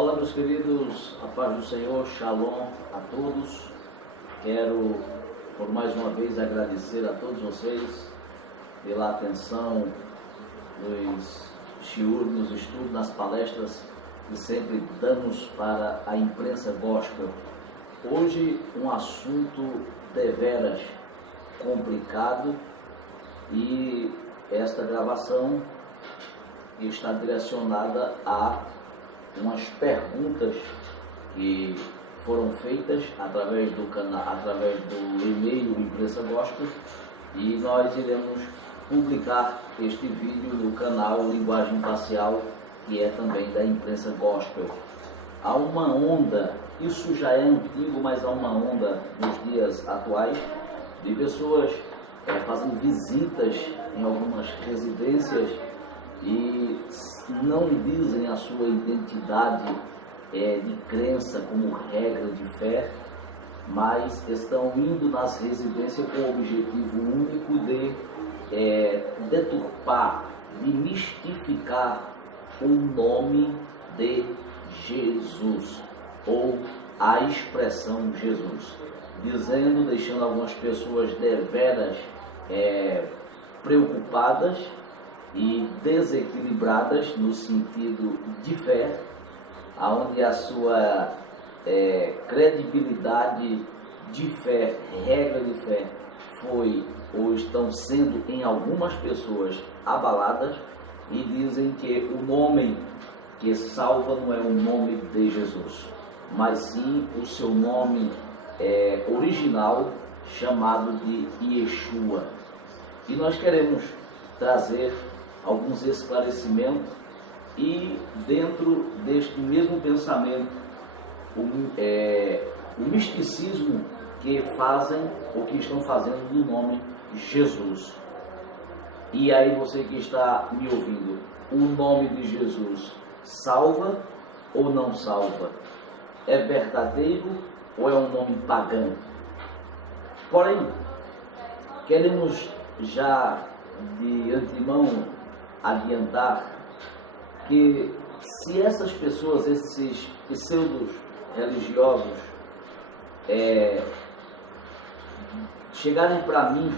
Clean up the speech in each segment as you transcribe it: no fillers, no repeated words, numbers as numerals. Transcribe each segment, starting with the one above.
Olá, meus queridos, a paz do Senhor, shalom a todos. Quero, por mais uma vez, agradecer a todos vocês pela atenção nos shiur, nos estudos, nas palestras que sempre damos para a imprensa gospel. Hoje, um assunto deveras complicado, e esta gravação está direcionada a umas perguntas que foram feitas através do canal, através do e-mail Imprensa Gospel, e nós iremos publicar este vídeo no canal Linguagem Imparcial, que é também da Imprensa Gospel. Há uma onda, isso já é antigo, mas há uma onda nos dias atuais de pessoas fazendo visitas em algumas residências e não dizem a sua identidade de crença como regra de fé, mas estão indo nas residências com o objetivo único de deturpar, de mistificar o nome de Jesus, ou a expressão Jesus, dizendo, deixando algumas pessoas deveras preocupadas e desequilibradas no sentido de fé, onde a sua credibilidade de fé, regra de fé, foi ou estão sendo em algumas pessoas abaladas, e dizem que o nome que salva não é o nome de Jesus, mas sim o seu nome original, chamado de Yeshua. E nós queremos trazer alguns esclarecimentos, e dentro deste mesmo pensamento, o misticismo que fazem, ou que estão fazendo do nome Jesus. E aí, você que está me ouvindo, o nome de Jesus salva ou não salva? É verdadeiro ou é um nome pagão? Porém, queremos já de antemão adiantar que se essas pessoas, esses pseudos religiosos, chegarem para mim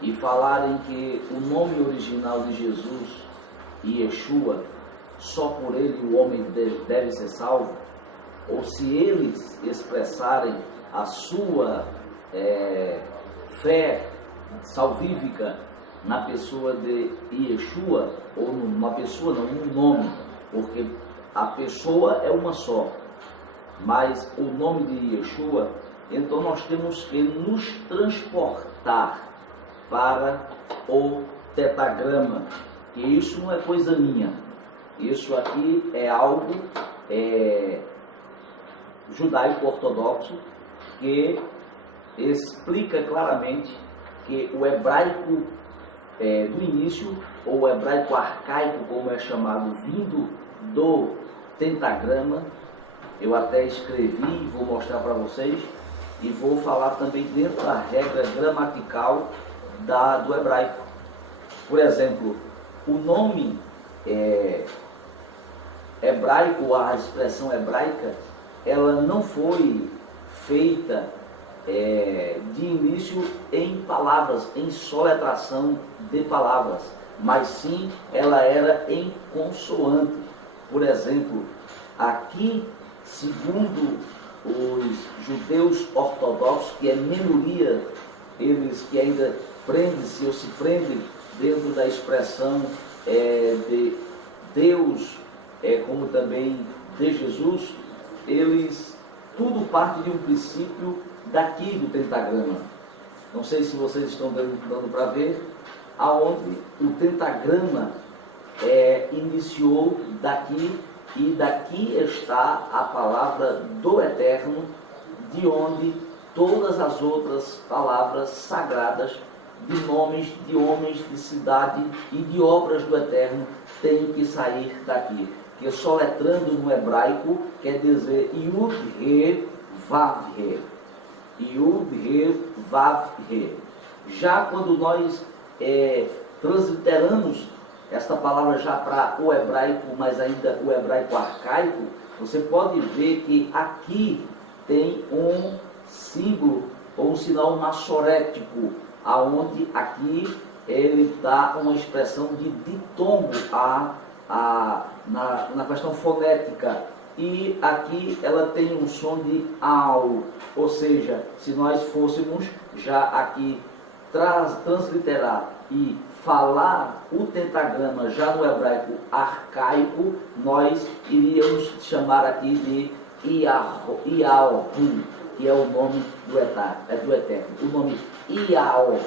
e falarem que o nome original de Jesus, Yeshua, só por ele o homem deve ser salvo, ou se eles expressarem a sua fé salvífica na pessoa de Yeshua, ou numa pessoa, não, um nome, porque a pessoa é uma só, mas o nome de Yeshua, então nós temos que nos transportar para o tetagrama, que isso não é coisa minha, isso aqui é algo judaico-ortodoxo, que explica claramente que o hebraico do início, ou o hebraico arcaico, como é chamado, vindo do tentagrama, eu até escrevi e vou mostrar para vocês, e vou falar também dentro da regra gramatical do hebraico. Por exemplo, o nome hebraico, a expressão hebraica, ela não foi feita de início em palavras, em soletração de palavras, mas sim ela era em consoante. Por exemplo, aqui, segundo os judeus ortodoxos, que é minoria, eles que ainda prendem-se ou se prendem dentro da expressão de Deus, como também de Jesus, eles, tudo parte de um princípio daqui do pentagrama. Não sei se vocês estão dando para ver, aonde o pentagrama iniciou daqui, e daqui está a palavra do Eterno, de onde todas as outras palavras sagradas de nomes de homens, de cidade e de obras do Eterno têm que sair daqui. Que soletrando no hebraico quer dizer Yud-He Vav-He. Yud-He Vav-He. Já quando nós transliteramos esta palavra já para o hebraico, mas ainda o hebraico arcaico, você pode ver que aqui tem um símbolo ou um sinal maçorético, aonde aqui ele dá uma expressão de ditongo na questão fonética. E aqui ela tem um som de ao, ou seja, se nós fôssemos já aqui transliterar e falar o tentagrama já no hebraico arcaico, nós iríamos chamar aqui de Iahu, que é o nome do Eterno. O nome Iahu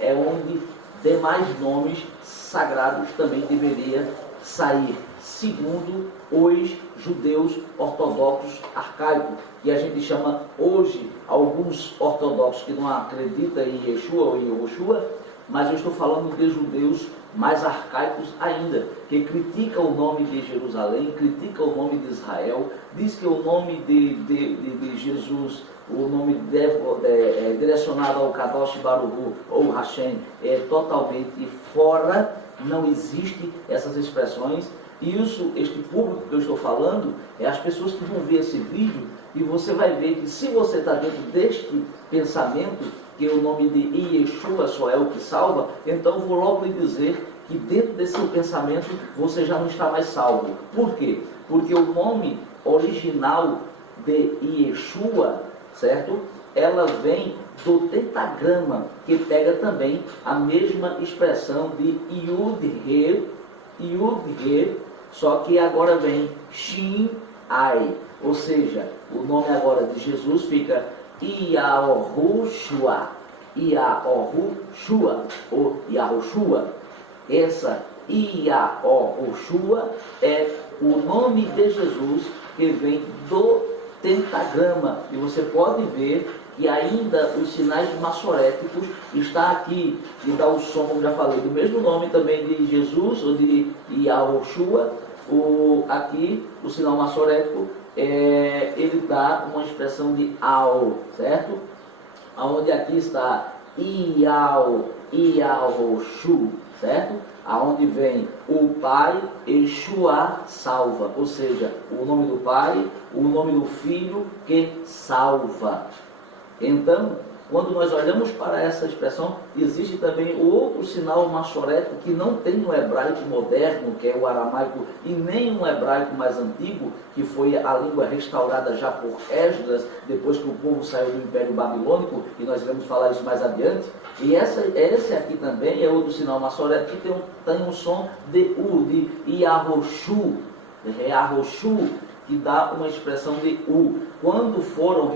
é onde demais nomes sagrados também deveria sair, segundo os judeus ortodoxos arcaicos, que a gente chama hoje alguns ortodoxos que não acreditam em Yeshua ou em Yehoshua, mas eu estou falando de judeus mais arcaicos ainda, que criticam o nome de Jerusalém, criticam o nome de Israel, diz que o nome de Jesus, o nome direcionado ao Kadosh Baruch ou Hashem, é totalmente fora, não existe essas expressões. E este público que eu estou falando, é as pessoas que vão ver esse vídeo, e você vai ver que se você está dentro deste pensamento, que o nome de Yeshua só é o que salva, então vou logo lhe dizer que dentro desse seu pensamento você já não está mais salvo. Por quê? Porque o nome original de Yeshua, certo? Ela vem do tentagrama, que pega também a mesma expressão de Yud-He, só que agora vem Shin-Ai, ou seja, o nome agora de Jesus fica Yahushua, ou Yahushua. Essa Yahushua é o nome de Jesus que vem do tentagrama, e você pode ver que ainda os sinais maçoréticos está aqui, e dá o som, como já falei, do mesmo nome também de Jesus, ou de Yahushua. Aqui, o sinal maçorético, ele dá uma expressão de ao, certo? Aonde aqui está Yahushu, certo? Aonde vem o Pai, Yeshua salva, ou seja, o nome do Pai, o nome do Filho que salva. Então, quando nós olhamos para essa expressão, existe também outro sinal maçorético que não tem no hebraico moderno, que é o aramaico, e nem no hebraico mais antigo, que foi a língua restaurada já por Esdras, depois que o povo saiu do Império Babilônico, e nós iremos falar isso mais adiante. E esse aqui também é outro sinal maçorético que tem um som de U, de Yahushu, que dá uma expressão de U. Quando foram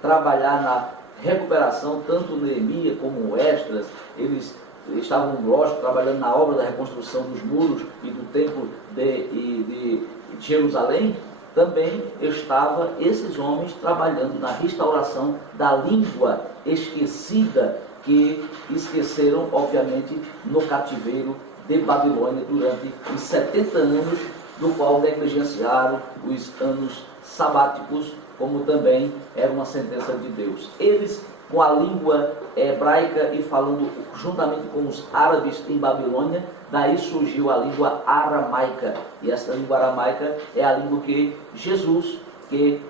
trabalhar na recuperação, tanto Neemias como Esdras, eles estavam, lógico, trabalhando na obra da reconstrução dos muros e do templo de Jerusalém. Também estavam esses homens trabalhando na restauração da língua esquecida, que esqueceram, obviamente, no cativeiro de Babilônia durante os 70 anos, do qual negligenciaram os anos sabáticos, como também era uma sentença de Deus. Eles, com a língua hebraica e falando juntamente com os árabes em Babilônia, daí surgiu a língua aramaica. E essa língua aramaica é a língua que Jesus, que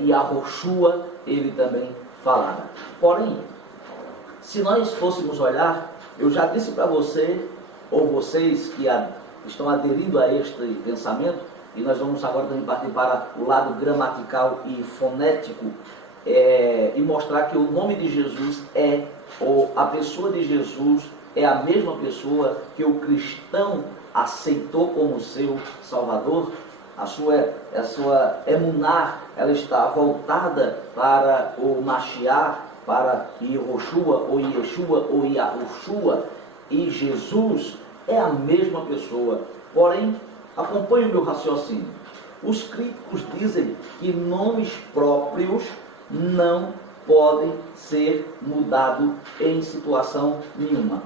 Yahushua, ele também falava. Porém, se nós fôssemos olhar, eu já disse para você, ou vocês que estão aderindo a este pensamento, e nós vamos agora também partir para o lado gramatical e fonético, e mostrar que o nome de Jesus a pessoa de Jesus é a mesma pessoa que o cristão aceitou como seu Salvador. A sua emuná, ela está voltada para o Mashiach, para Yehoshua, ou Yeshua, ou Yahushua, e Jesus é a mesma pessoa. Porém, acompanhe o meu raciocínio. Os críticos dizem que nomes próprios não podem ser mudados em situação nenhuma.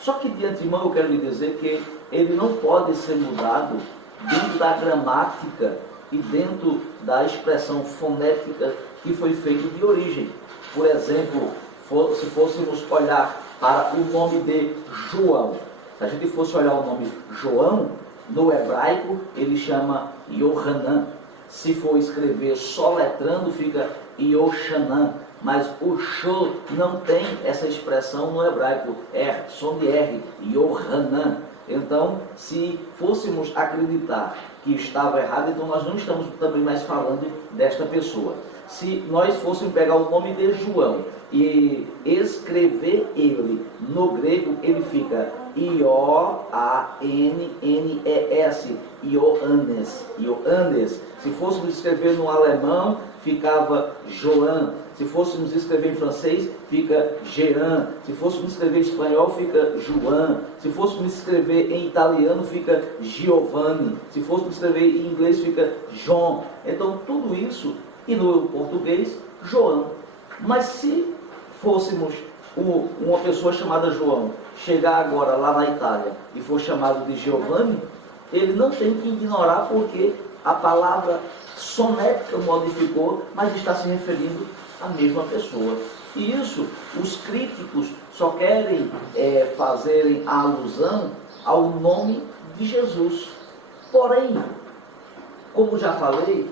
Só que de antemão eu quero lhe dizer que ele não pode ser mudado dentro da gramática e dentro da expressão fonética que foi feito de origem. Por exemplo, se fôssemos olhar para o nome de João, se a gente fosse olhar o nome João, No hebraico, ele chama Yohanan. Se for escrever soletrando, fica Yoshanan. Mas o Sho não tem essa expressão no hebraico. É som de R, Yohanan. Então, se fôssemos acreditar que estava errado, então nós não estamos também mais falando desta pessoa. Se nós fôssemos pegar o nome de João e escrever ele no grego, ele fica I-O-A-N-N-E-S, Ioannes, Ioannes. Se fôssemos escrever no alemão, ficava Joan. Se fôssemos escrever em francês, fica Jean. Se fôssemos escrever em espanhol, fica João. Se fôssemos escrever em italiano, fica Giovanni. Se fôssemos escrever em inglês, fica John. Então, tudo isso, e no português, João. Mas se fôssemos uma pessoa chamada João, chegar agora lá na Itália e for chamado de Giovanni, ele não tem que ignorar porque a palavra sonética modificou, mas está se referindo à mesma pessoa. E isso, os críticos só querem fazerem alusão ao nome de Jesus. Porém, como já falei,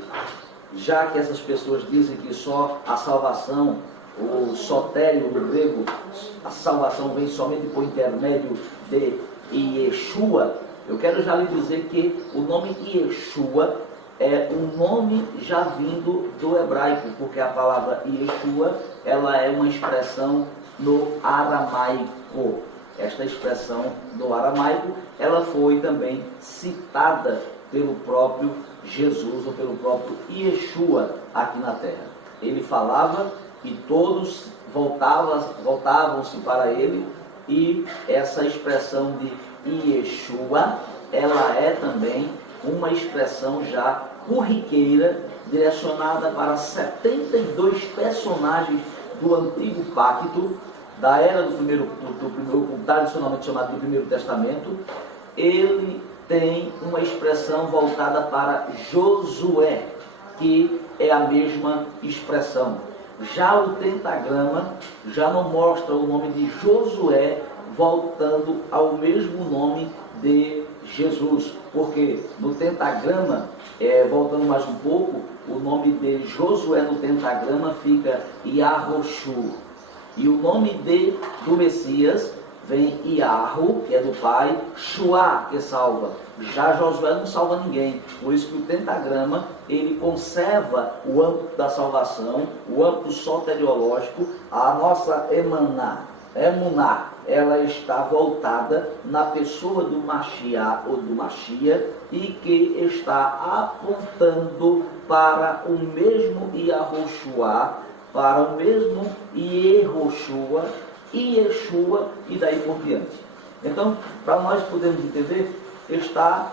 já que essas pessoas dizem que só a salvação, o sotério no grego, a salvação vem somente por intermédio de Yeshua, eu quero já lhe dizer que o nome Yeshua é um nome já vindo do hebraico, porque a palavra Yeshua, ela é uma expressão no aramaico. Esta expressão do aramaico, ela foi também citada pelo próprio Jesus, ou pelo próprio Yeshua aqui na terra. Ele falava e todos voltavam-se para ele, e essa expressão de Yeshua, ela é também uma expressão já corriqueira, direcionada para 72 personagens do Antigo Pacto, da era do primeiro, tradicionalmente chamado do Primeiro Testamento. Ele tem uma expressão voltada para Josué, que é a mesma expressão. Já o tentagrama já não mostra o nome de Josué voltando ao mesmo nome de Jesus, porque no tentagrama, voltando mais um pouco, o nome de Josué no tentagrama fica Yahoshu, e o nome do Messias vem Yahu, que é do Pai, Shua, que salva. Já Josué não salva ninguém, por isso que o tentagrama, ele conserva o âmbito da salvação, o âmbito soteriológico. A nossa emuná, ela está voltada na pessoa do Mashiach ou do Mashiach, e que está apontando para o mesmo Yahushua, para o mesmo Yehoshua, Yeshua e daí por diante. Então, para nós podermos entender, está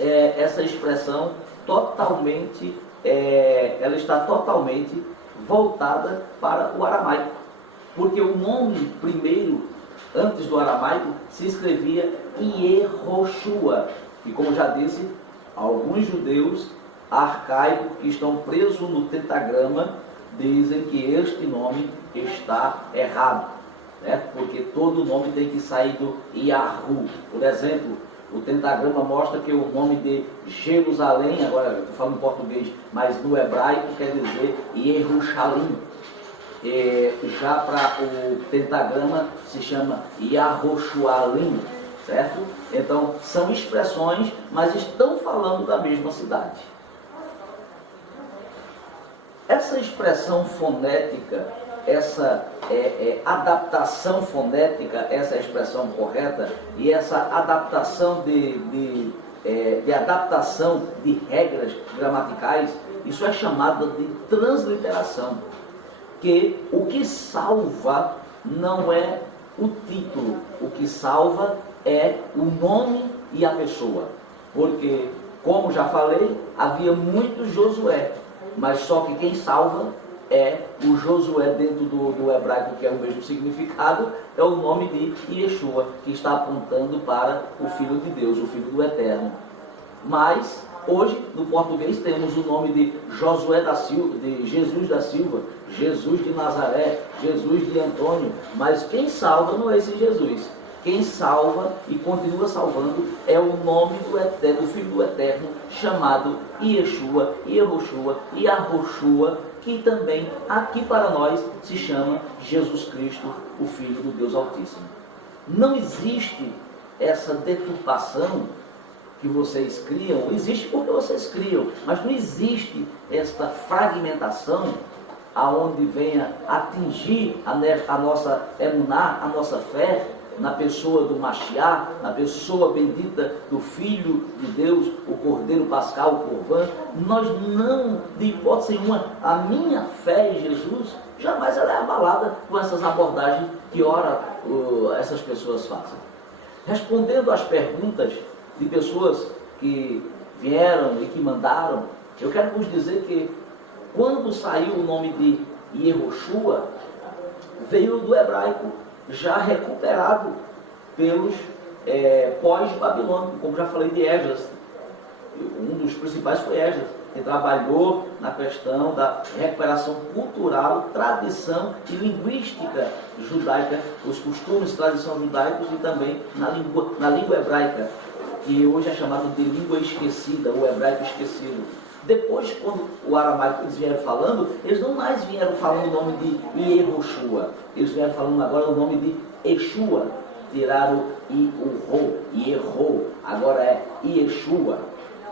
essa expressão totalmente, ela está totalmente voltada para o aramaico, porque o nome primeiro, antes do aramaico, se escrevia Yehoshua, e como já disse, alguns judeus arcaicos que estão presos no tentagrama dizem que este nome está errado, né? Porque todo nome tem que sair do Yahu. Por exemplo, o tentagrama mostra que o nome de Jerusalém, agora eu estou falando em português, mas no hebraico quer dizer Yerushalim. Já para o tentagrama se chama Yahoshualim, certo? Então são expressões, mas estão falando da mesma cidade. Essa expressão fonética, essa adaptação fonética, essa é a expressão correta, e essa adaptação de adaptação de regras gramaticais, isso é chamado de transliteração. Que o que salva não é o título, o que salva é o nome e a pessoa. Porque, como já falei, havia muito Josué, mas só que quem salva é o Josué dentro do hebraico, que é o mesmo significado, é o nome de Yeshua, que está apontando para o Filho de Deus, o Filho do Eterno. Mas, hoje, no português, temos o nome de Josué da Silva, de Jesus da Silva, Jesus de Nazaré, Jesus de Antônio, mas quem salva não é esse Jesus. quem salva e continua salvando é o nome do Filho do Eterno, chamado Yeshua, Yehoshua, Yahoshua, que também aqui para nós se chama Jesus Cristo, o Filho do Deus Altíssimo. Não existe essa deturpação que vocês criam, existe porque vocês criam, mas não existe esta fragmentação aonde venha atingir a nossa emuná, a nossa fé, na pessoa do Mashiach, na pessoa bendita do Filho de Deus, o Cordeiro Pascal, o Corban. Nós não, de hipótese nenhuma, a minha fé em Jesus, jamais ela é abalada com essas abordagens que ora essas pessoas fazem. Respondendo às perguntas de pessoas que vieram e que mandaram, eu quero vos dizer que quando saiu o nome de Yehoshua, veio do hebraico já recuperado pelos pós-babilônicos, como já falei de Esdras. Um dos principais foi Esdras, que trabalhou na questão da recuperação cultural, tradição e linguística judaica, os costumes e tradição judaicos e também na língua hebraica, que hoje é chamada de língua esquecida, o hebraico esquecido. Depois, quando o aramaico eles vieram falando, eles não mais vieram falando o nome de Yehoshua, eles vieram falando agora o nome de Yeshua, tiraram o Yeho, agora é Yeshua.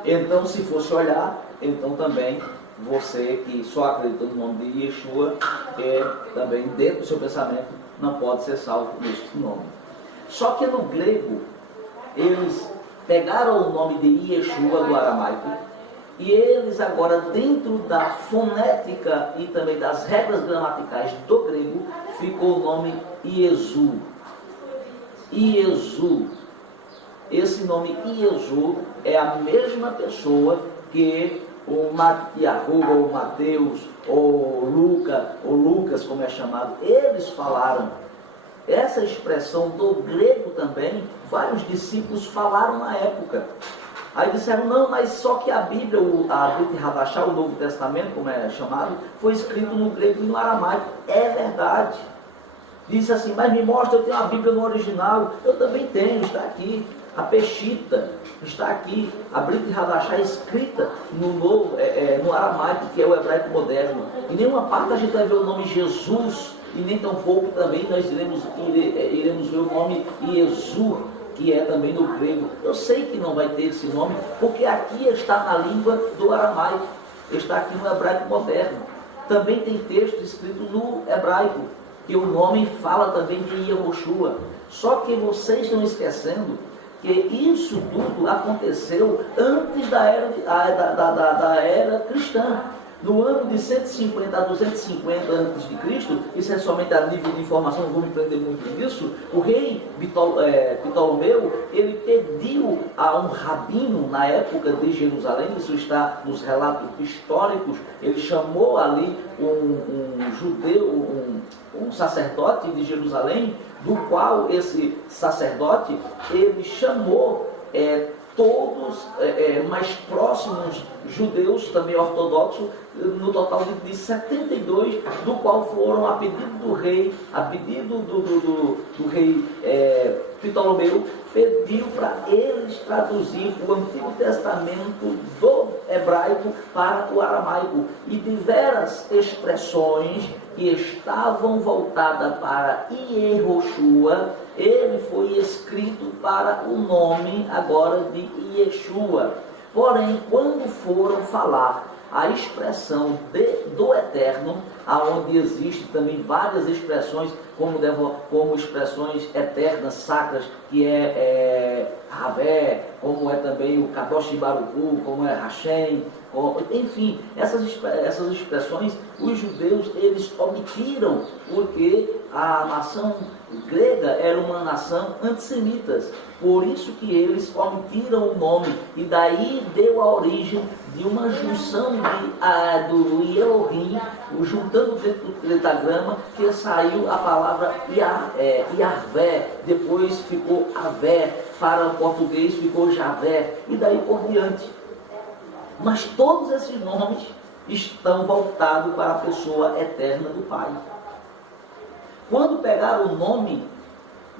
Então, se fosse olhar, então também você que só acredita no nome de Yeshua, também dentro do seu pensamento, não pode ser salvo neste nome. Só que no grego, eles pegaram o nome de Yeshua do aramaico, e eles agora, dentro da fonética e também das regras gramaticais do grego, ficou o nome Iesu. Iesu. Esse nome Iesu é a mesma pessoa que o Matiahu, ou Mateus, ou Lucas, como é chamado, eles falaram. Essa expressão do grego também, vários discípulos falaram na época. Aí disseram, não, mas sá que a Bíblia, a Brit Hadashah, o Novo Testamento, como é chamado, foi escrito no grego e no aramaico. É verdade. Disse assim, mas me mostra, eu tenho a Bíblia no original. Eu também tenho, está aqui. A Peshita está aqui. A Brit Hadashah é escrita no aramaico, que é o hebraico moderno. Em nenhuma parte a gente vai ver o nome Jesus, e nem tampouco também nós iremos ver o nome Iesu, que é também no grego. Eu sei que não vai ter esse nome, porque aqui está na língua do aramaico, está aqui no hebraico moderno. Também tem texto escrito no hebraico, que o nome fala também de Yehoshua. Só que vocês estão esquecendo que isso tudo aconteceu antes da era cristã. No ano de 150 a 250 a.C., isso é somente a nível de informação, não vou me prender muito nisso, o rei Ptolomeu, ele pediu a um rabino na época de Jerusalém, isso está nos relatos históricos, ele chamou ali um judeu, um sacerdote de Jerusalém, do qual esse sacerdote, ele chamou todos mais próximos judeus, também ortodoxos, no total de 72, do qual foram, a pedido do rei, Ptolomeu, pediu para eles traduzir o Antigo Testamento do hebraico para o aramaico, e diversas expressões que estavam voltadas para Yehoshua, ele foi escrito para o nome agora de Yeshua. Porém, quando foram falar a expressão do Eterno, aonde existe também várias expressões, como expressões eternas, sacras, que é Havé, como é também o Kadosh Baruchu, como é Hashem, enfim, essas expressões, os judeus, eles omitiram, porque a nação grega era uma nação antissemita, por isso que eles omitiram o nome, e daí deu a origem de uma junção do Elohim, juntando dentro do tetragrama, que saiu a palavra Yahvé, depois ficou Avé, para o português ficou Javé, e daí por diante. Mas todos esses nomes estão voltados para a pessoa eterna do Pai. Quando pegaram o nome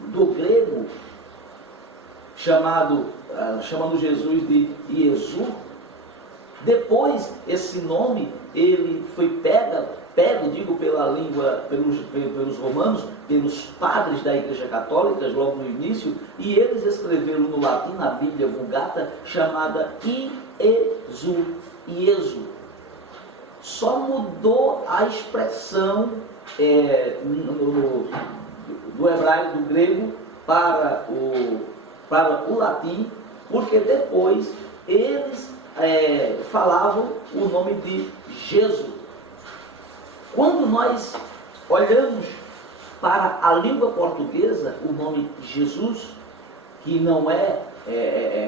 do grego, chamando Jesus de Iesu. Depois, esse nome, ele foi pego, digo, pela língua, pelos romanos, pelos padres da Igreja Católica, logo no início, e eles escreveram no latim, na Bíblia Vulgata, chamada Iesu. Só mudou a expressão do hebraico, do grego, para o latim, porque depois eles falavam o nome de Jesus. Quando nós olhamos para a língua portuguesa, o nome Jesus, que não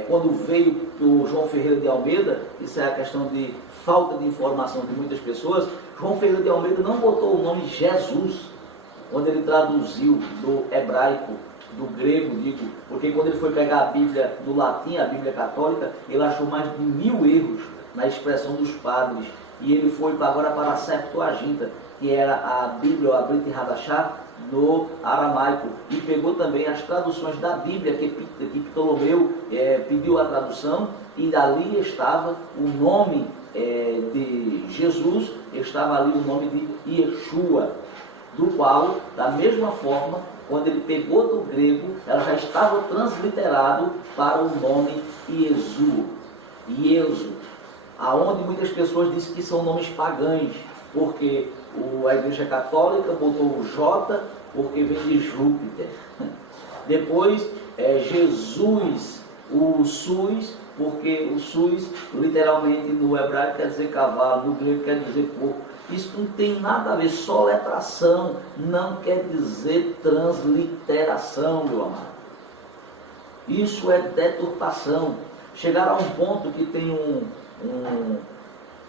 quando veio do João Ferreira de Almeida, isso é a questão de falta de informação de muitas pessoas, João Ferreira de Almeida não botou o nome Jesus, quando ele traduziu do hebraico, do grego, digo, porque quando ele foi pegar a Bíblia do latim, a Bíblia católica, ele achou mais de 1000 erros na expressão dos padres, e ele foi agora para a Septuaginta, que era a Bíblia, a Brit Hadashah, no aramaico, e pegou também as traduções da Bíblia que Ptolomeu pediu a tradução, e ali estava o nome de Jesus, estava ali o nome de Yeshua, do qual, da mesma forma, quando ele pegou do grego, ela já estava transliterado para o nome Iesu, aonde muitas pessoas dizem que são nomes pagãos, porque a Igreja Católica botou o J porque vem de Júpiter. Depois Jesus, o Sus, porque o Sus literalmente no hebraico quer dizer cavalo, no grego quer dizer porco. Isso não tem nada a ver, soletração não quer dizer transliteração, meu amado. Isso é deturpação. Chegaram a um ponto que tem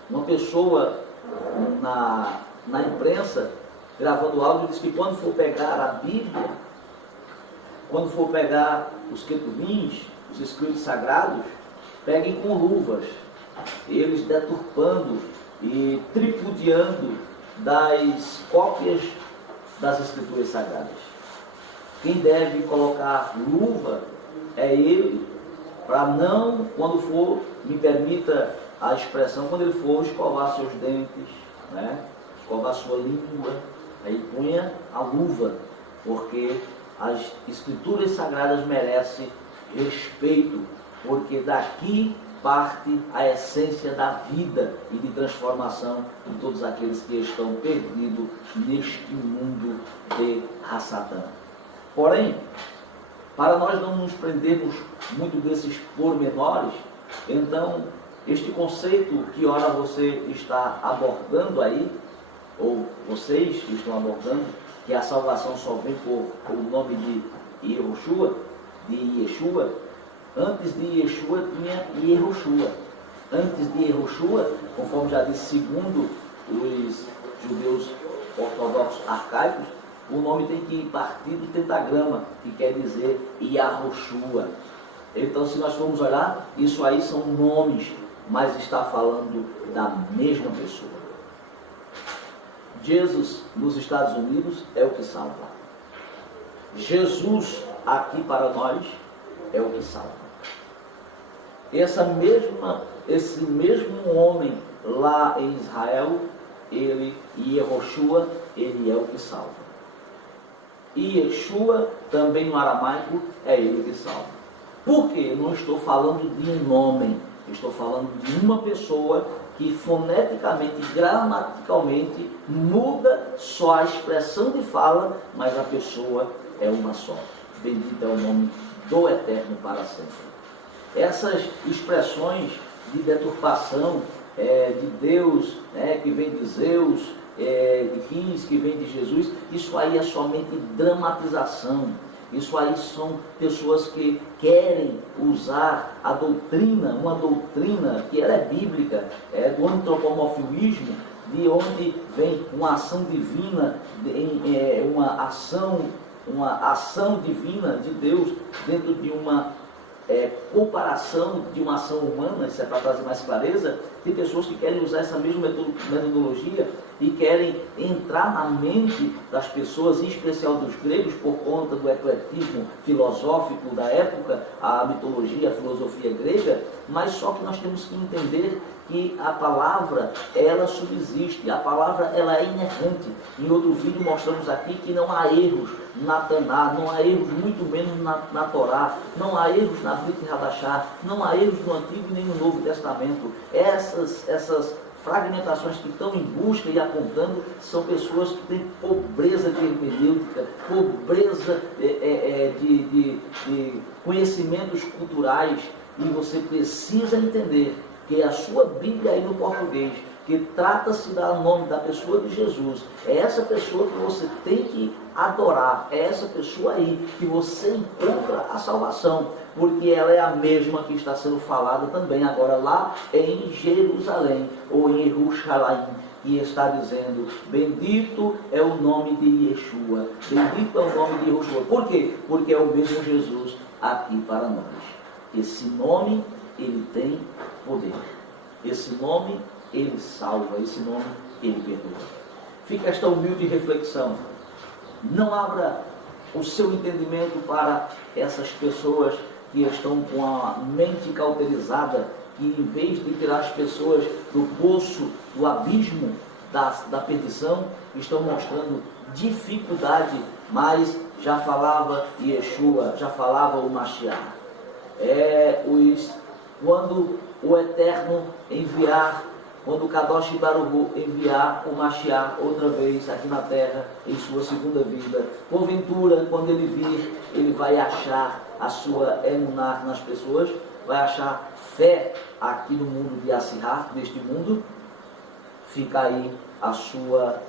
uma pessoa na imprensa gravando áudio, diz que quando for pegar a Bíblia, quando for pegar os querubins, os escritos sagrados, peguem com luvas, eles deturpando e tripudiando das cópias das escrituras sagradas. Quem deve colocar luva é ele, para não, quando for, me permita a expressão, quando ele for escovar seus dentes, né? Escovar sua língua, aí punha a luva, porque as escrituras sagradas merecem respeito, porque daqui parte a essência da vida e de transformação de todos aqueles que estão perdidos neste mundo de Rassatã. Porém, para nós não nos prendermos muito desses pormenores, então, este conceito que ora você está abordando aí, ou vocês que estão abordando, que a salvação só vem por o nome de Yeshua, antes de Yeshua tinha Yehoshua. Antes de Yehoshua, conforme já disse, segundo os judeus ortodoxos arcaicos, o nome tem que partir do tentagrama, que quer dizer Yahoshua. Então, se nós formos olhar, isso aí são nomes, mas está falando da mesma pessoa. Jesus nos Estados Unidos é o que salva. Jesus aqui para nós é o que salva. Esse mesmo homem lá em Israel, ele, Yehoshua, ele é o que salva. E Yeshua, também no aramaico, é ele que salva. Por quê? Não estou falando de um nome, estou falando de uma pessoa que foneticamente, gramaticalmente, muda só a expressão de fala, mas a pessoa é uma só. Bendito é o nome do Eterno para sempre. Essas expressões de deturpação de Deus, que vem de Zeus, de Quis, que vem de Jesus, isso aí é somente dramatização. Isso aí são pessoas que querem usar a doutrina, uma doutrina que ela é bíblica, do antropomorfiismo, de onde vem uma ação divina, uma ação divina de Deus dentro de uma comparação de uma ação humana, isso é para trazer mais clareza. Tem pessoas que querem usar essa mesma metodologia e querem entrar na mente das pessoas, em especial dos gregos, por conta do ecletismo filosófico da época, a mitologia, a filosofia grega, mas só que nós temos que entender que a palavra, ela subsiste, a palavra, ela é inerrante. Em outro vídeo mostramos aqui que não há erros na Taná, não há erros muito menos na Torá, não há erros na Brit Hadashah, não há erros no Antigo e nem no Novo Testamento. Essas fragmentações que estão em busca e apontando são pessoas que têm pobreza de hermenêutica, pobreza de conhecimentos culturais, e você precisa entender que a sua Bíblia aí no português, que trata-se do nome da pessoa de Jesus, é essa pessoa que você tem que adorar, é essa pessoa aí que você encontra a salvação, porque ela é a mesma que está sendo falada também agora lá em Jerusalém, ou em Jerusalém, que está dizendo: bendito é o nome de Yeshua, bendito é o nome de Yeshua. Por quê? Porque é o mesmo Jesus aqui para nós. Esse nome, ele tem poder. Esse nome, ele salva. Esse nome, ele perdoa. Fica esta humilde reflexão. Não abra o seu entendimento para essas pessoas que estão com a mente cauterizada, que em vez de tirar as pessoas do poço, do abismo da perdição, estão mostrando dificuldade, mas já falava Yeshua, já falava o Mashiach. Quando o Eterno enviar, quando o Kadosh Baruch enviar o Mashiach outra vez aqui na terra, em sua segunda vida, porventura, quando ele vir, ele vai achar a sua emuná nas pessoas, vai achar fé aqui no mundo de Assirá, neste mundo. Fica aí a sua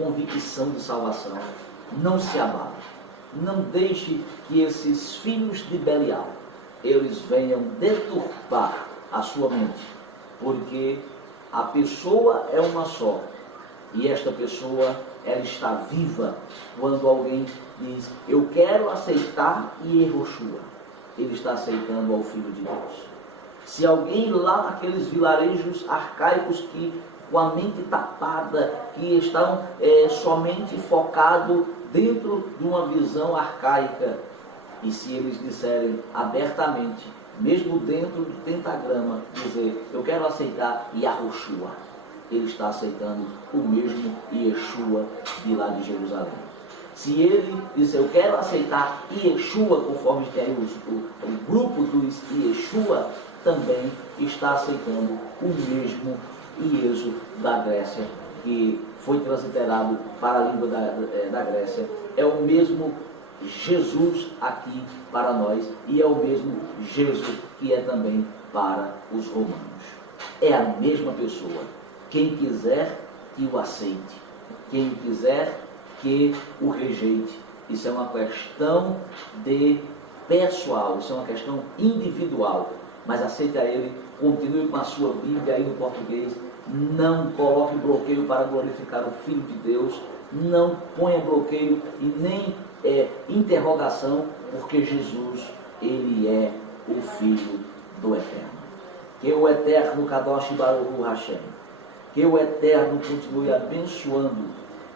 convicção de salvação. Não se abale. Não deixe que esses filhos de Belial, eles venham deturpar a sua mente, porque a pessoa é uma só, e esta pessoa, ela está viva quando alguém diz: eu quero aceitar Yehoshua. Ele está aceitando ao Filho de Deus. Se alguém lá naqueles vilarejos arcaicos que com a mente tapada, que estão somente focado dentro de uma visão arcaica, e se eles disserem abertamente, mesmo dentro do pentagrama, dizer: eu quero aceitar Yahushua, ele está aceitando o mesmo Yeshua de lá de Jerusalém. Se ele disser: eu quero aceitar Yeshua, conforme tem o grupo dos Yeshua, também está aceitando o mesmo Ieso da Grécia, que foi transliterado para a língua da Grécia. É o mesmo Jesus aqui para nós, e é o mesmo Jesus que é também para os romanos. É a mesma pessoa. Quem quiser que o aceite, quem quiser que o rejeite. Isso é uma questão de pessoal, isso é uma questão individual. Mas aceita ele, continue com a sua Bíblia aí no português, não coloque bloqueio para glorificar o Filho de Deus, não ponha bloqueio e nem interrogação, porque Jesus, ele é o Filho do Eterno. Que o Eterno Kadosh Baruch Hashem, que o Eterno continue abençoando,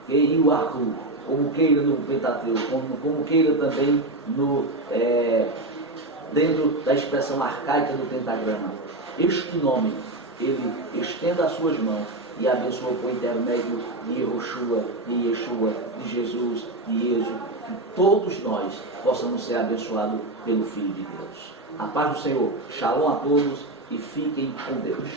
que Iuahu, como queira no Pentateuco, como queira também dentro da expressão arcaica do pentagrama. Este nome, ele estenda as suas mãos e abençoa por intermédio de Yehoshua, de Yeshua, de Jesus, de Êxodo, que todos nós possamos ser abençoados pelo Filho de Deus. A paz do Senhor, shalom a todos e fiquem com Deus.